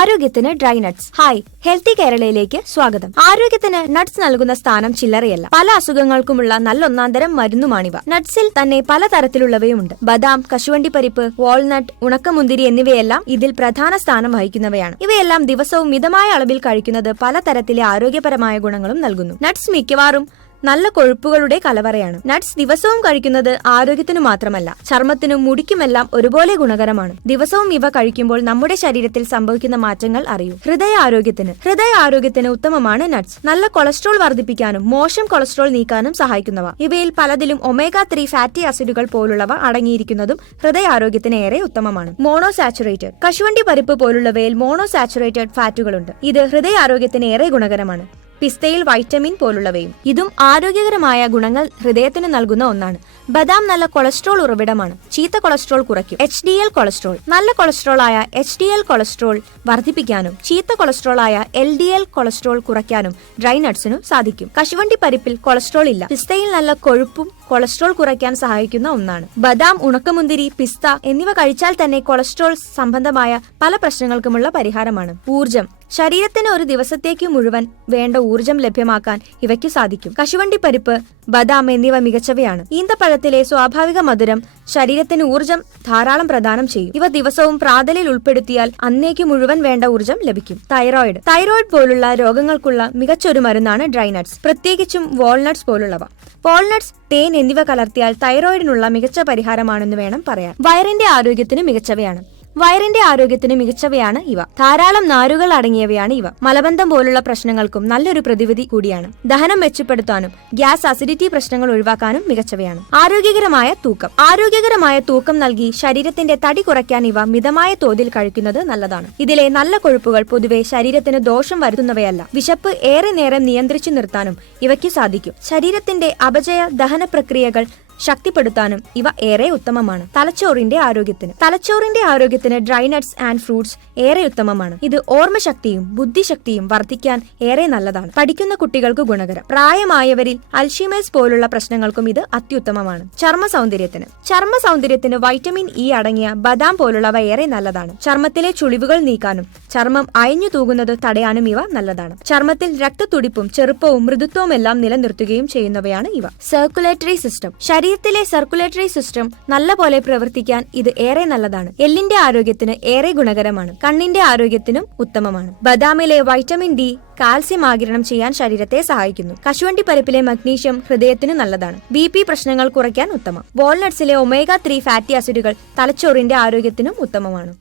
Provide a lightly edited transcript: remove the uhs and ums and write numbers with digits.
ആരോഗ്യത്തിന് dry nuts. Hi, healthy കേരളയിലേക്ക് സ്വാഗതം. ആരോഗ്യത്തിന് നട്ട്സ് നൽകുന്ന സ്ഥാനം ചില്ലറയല്ല. പല അസുഖങ്ങൾക്കുമുള്ള നല്ലൊന്നാന്തരം മരുന്നുമാണിവ. നട്ട്സിൽ തന്നെ പലതരത്തിലുള്ളവയുമുണ്ട്. ബദാം, കശുവണ്ടിപ്പരിപ്പ്, വാൾനട്ട്, ഉണക്കമുന്തിരി എന്നിവയെല്ലാം ഇതിൽ പ്രധാന സ്ഥാനം വഹിക്കുന്നവയാണ്. ഇവയെല്ലാം ദിവസവും മിതമായ അളവിൽ കഴിക്കുന്നത് പലതരത്തിലെ ആരോഗ്യപരമായ ഗുണങ്ങളും നൽകുന്നു. നട്ട്സ് മിക്കവാറും നല്ല കൊഴുപ്പുകളുടെ കലവറയാണ്. നട്ട്സ് ദിവസവും കഴിക്കുന്നത് ആരോഗ്യത്തിനു മാത്രമല്ല, ചർമ്മത്തിനും മുടിക്കുമെല്ലാം ഒരുപോലെ ഗുണകരമാണ്. ദിവസവും ഇവ കഴിക്കുമ്പോൾ നമ്മുടെ ശരീരത്തിൽ സംഭവിക്കുന്ന മാറ്റങ്ങൾ അറിയൂ. ഹൃദയാരോഗ്യത്തിന് ഉത്തമമാണ് നട്ട്സ്. നല്ല കൊളസ്ട്രോൾ വർദ്ധിപ്പിക്കാനും മോശം കൊളസ്ട്രോൾ നീക്കാനും സഹായിക്കുന്നവ. ഇവയിൽ പലതിലും omega-3 ഫാറ്റി ആസിഡുകൾ പോലുള്ളവ അടങ്ങിയിരിക്കുന്നതും ഹൃദയാരോഗ്യത്തിന് ഏറെ ഉത്തമമാണ്. മോണോസാച്ചുറേറ്റഡ് കശുവണ്ടി പരിപ്പ് പോലുള്ളവയിൽ മോണോസാച്ചുറേറ്റഡ് ഫാറ്റുകളുണ്ട്. ഇത് ഹൃദയാരോഗ്യത്തിന് ഏറെ ഗുണകരമാണ്. പിസ്തയിൽ വൈറ്റമിൻ പോലുള്ളവയും. ഇതും ആരോഗ്യകരമായ ഗുണങ്ങൾ ഹൃദയത്തിന് നൽകുന്ന ഒന്നാണ്. ബദാം നല്ല കൊളസ്ട്രോൾ ഉറവിടമാണ്. ചീത്ത കൊളസ്ട്രോൾ കുറയ്ക്കും. HDL കൊളസ്ട്രോൾ നല്ല കൊളസ്ട്രോൾ ആയ HDL കൊളസ്ട്രോൾ വർദ്ധിപ്പിക്കാനും ചീത്ത കൊളസ്ട്രോൾ ആയ LDL കൊളസ്ട്രോൾ കുറയ്ക്കാനും ഡ്രൈ നട്ട്സിനു സാധിക്കും. കശുവണ്ടി പരിപ്പിൽ കൊളസ്ട്രോൾ ഇല്ല. പിസ്തയിൽ നല്ല കൊഴുപ്പും കൊളസ്ട്രോൾ കുറയ്ക്കാൻ സഹായിക്കുന്ന ഒന്നാണ്. ബദാം, ഉണക്കമുന്തിരി, പിസ്ത എന്നിവ കഴിച്ചാൽ തന്നെ കൊളസ്ട്രോൾ സംബന്ധമായ പല പ്രശ്നങ്ങൾക്കുമുള്ള പരിഹാരമാണ്. ഊർജം ശരീരത്തിന് ഒരു ദിവസത്തേക്ക് മുഴുവൻ വേണ്ട ഊർജം ലഭ്യമാക്കാൻ ഇവയ്ക്ക് സാധിക്കും. കശുവണ്ടി പരിപ്പ്, ബദാം എന്നിവ മികച്ചവയാണ്. ഈന്തപ്പഴത്തിലെ സ്വാഭാവിക മധുരം ശരീരത്തിന് ഊർജം ധാരാളം പ്രദാനം ചെയ്യും. ഇവ ദിവസവും പ്രാതലിൽ ഉൾപ്പെടുത്തിയാൽ അന്നേക്ക് മുഴുവൻ വേണ്ട ഊർജം ലഭിക്കും. തൈറോയിഡ് പോലുള്ള രോഗങ്ങൾക്കുള്ള മികച്ചൊരു മരുന്നാണ് ഡ്രൈ നട്ട്സ്, പ്രത്യേകിച്ചും വാൾനട്ട്സ് പോലുള്ളവ. വാൾനട്ട്സ്, തേൻ എന്നിവ കലർത്തിയാൽ തൈറോയിഡിനുള്ള മികച്ച പരിഹാരമാണെന്ന് വേണം പറയാൻ. വയറിന്റെ ആരോഗ്യത്തിന് മികച്ചവയാണ് ഇവ. ധാരാളം നാരുകൾ അടങ്ങിയവയാണ് ഇവ. മലബന്ധം പോലുള്ള പ്രശ്നങ്ങൾക്കും നല്ലൊരു പ്രതിവിധി കൂടിയാണ്. ദഹനം മെച്ചപ്പെടുത്താനും ഗ്യാസ്, അസിഡിറ്റി പ്രശ്നങ്ങൾ ഒഴിവാക്കാനും മികച്ചവയാണ്. ആരോഗ്യകരമായ തൂക്കം നൽകി ശരീരത്തിന്റെ തടി കുറയ്ക്കാൻ ഇവ മിതമായ തോതിൽ കഴിക്കുന്നത് നല്ലതാണ്. ഇതിലെ നല്ല കൊഴുപ്പുകൾ പൊതുവെ ശരീരത്തിന് ദോഷം വരുത്തുന്നവയല്ല. വിശപ്പ് ഏറെ നേരം നിയന്ത്രിച്ചു നിർത്താനും ഇവയ്ക്ക് സാധിക്കും. ശരീരത്തിന്റെ അപചയ ദഹന പ്രക്രിയകൾ ശക്തിപ്പെടുത്താനും ഇവ ഏറെ ഉത്തമമാണ്. തലച്ചോറിന്റെ ആരോഗ്യത്തിന് ഡ്രൈ നട്ട്സ് ആൻഡ് ഫ്രൂട്ട്സ് ഏറെ ഉത്തമമാണ്. ഇത് ഓർമ്മശക്തിയും ബുദ്ധിശക്തിയും വർദ്ധിക്കാൻ ഏറെ നല്ലതാണ്. പഠിക്കുന്ന കുട്ടികൾക്ക് ഗുണകരം. പ്രായമായവരിൽ അൽഷീമേഴ്സ് പോലുള്ള പ്രശ്നങ്ങൾക്കും ഇത് അത്യുത്തമമാണ്. ചർമ്മ സൗന്ദര്യത്തിന് വൈറ്റമിൻ ഇ അടങ്ങിയ ബദാം പോലുള്ളവ ഏറെ നല്ലതാണ്. ചർമ്മത്തിലെ ചുളിവുകൾ നീക്കാനും ചർമ്മം അയഞ്ഞു തൂകുന്നത് തടയാനും ഇവ നല്ലതാണ്. ചർമ്മത്തിൽ രക്തത്തുടിപ്പും ചെറുപ്പവും മൃദുത്വവും എല്ലാം നിലനിർത്തുകയും ചെയ്യുന്നവയാണ് ഇവ. ശരീരത്തിലെ സർക്കുലേറ്ററി സിസ്റ്റം നല്ലപോലെ പ്രവർത്തിക്കാൻ ഇത് ഏറെ നല്ലതാണ്. എല്ലിന്റെ ആരോഗ്യത്തിന് ഏറെ ഗുണകരമാണ്. കണ്ണിന്റെ ആരോഗ്യത്തിനും ഉത്തമമാണ്. ബദാമിലെ വൈറ്റമിൻ ഡി കാൽസ്യം ആഗിരണം ചെയ്യാൻ ശരീരത്തെ സഹായിക്കുന്നു. കശുവണ്ടി പരിപ്പിലെ മഗ്നീഷ്യം ഹൃദയത്തിനു നല്ലതാണ്. BP പ്രശ്നങ്ങൾ കുറയ്ക്കാൻ ഉത്തമം. വാൾനട്ട്സിലെ omega-3 ഫാറ്റി ആസിഡുകൾ തലച്ചോറിന്റെ ആരോഗ്യത്തിനും ഉത്തമമാണ്.